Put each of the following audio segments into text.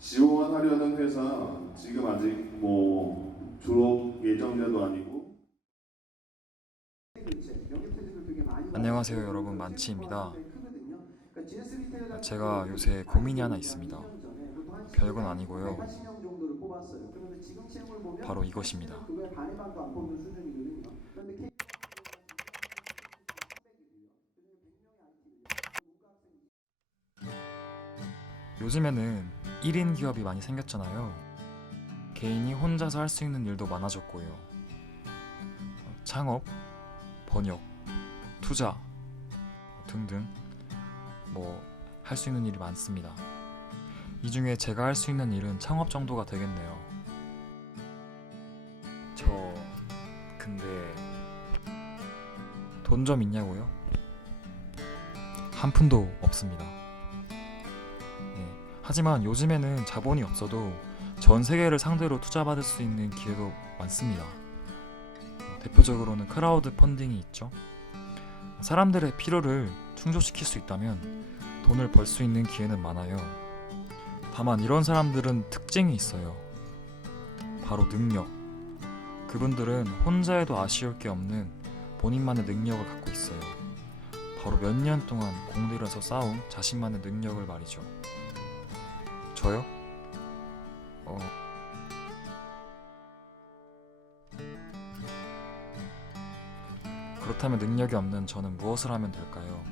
지원하려는 회사 지금 아직 뭐 졸업 예정자도 아니고 안녕하세요 여러분 만치입니다. 제가 요새 고민이 하나 있습니다. 별건 아니고요. 바로 이것입니다. 요즘에는 1인 기업이 많이 생겼잖아요. 개인이 혼자서 할 수 있는 일도 많아졌고요. 창업, 번역, 투자 등등 뭐 할 수 있는 일이 많습니다. 이 중에 제가 할 수 있는 일은 창업 정도가 되겠네요. 저 근데 돈 좀 있냐고요? 한 푼도 없습니다. 네. 하지만 요즘에는 자본이 없어도 전 세계를 상대로 투자받을 수 있는 기회도 많습니다. 대표적으로는 크라우드 펀딩이 있죠. 사람들의 필요를 충족시킬 수 있다면 돈을 벌 수 있는 기회는 많아요. 다만 이런 사람들은 특징이 있어요. 바로 능력. 그분들은 혼자 해도 아쉬울 게 없는 본인만의 능력을 갖고 있어요. 바로 몇 년 동안 공들여서 쌓은 자신만의 능력을 말이죠. 저요? 어. 그렇다면 능력이 없는 저는 무엇을 하면 될까요?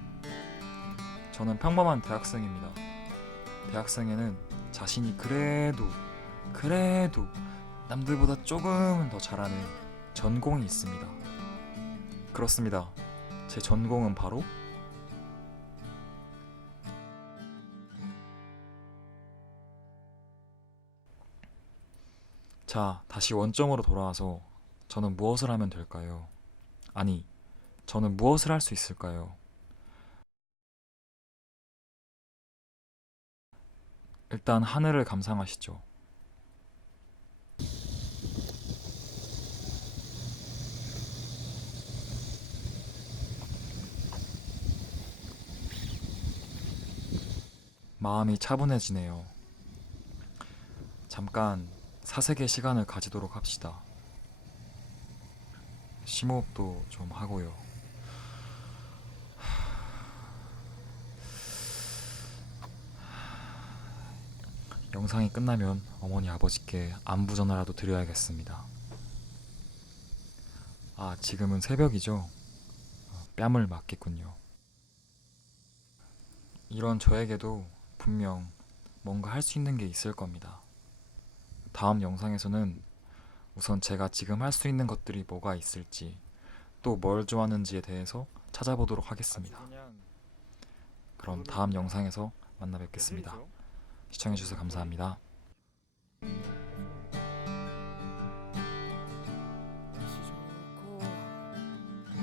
저는 평범한 대학생입니다. 대학생에는 자신이 그래도 그래도 남들보다 조금은 더 잘하는 전공이 있습니다. 그렇습니다. 제 전공은 바로 자, 다시 원점으로 돌아와서 저는 무엇을 하면 될까요? 아니, 저는 무엇을 할 수 있을까요? 일단 하늘을 감상하시죠. 마음이 차분해지네요. 잠깐 사색의 시간을 가지도록 합시다. 심호흡도 좀 하고요. 영상이 끝나면 어머니 아버지께 안부 전화라도 드려야겠습니다. 아, 지금은 새벽이죠? 어, 뺨을 맞겠군요. 이런 저에게도 분명 뭔가 할 수 있는 게 있을 겁니다. 다음 영상에서는 우선 제가 지금 할 수 있는 것들이 뭐가 있을지 또 뭘 좋아하는지에 대해서 찾아보도록 하겠습니다. 그럼 다음 영상에서 만나 뵙겠습니다. 시청해주셔서 감사합니다.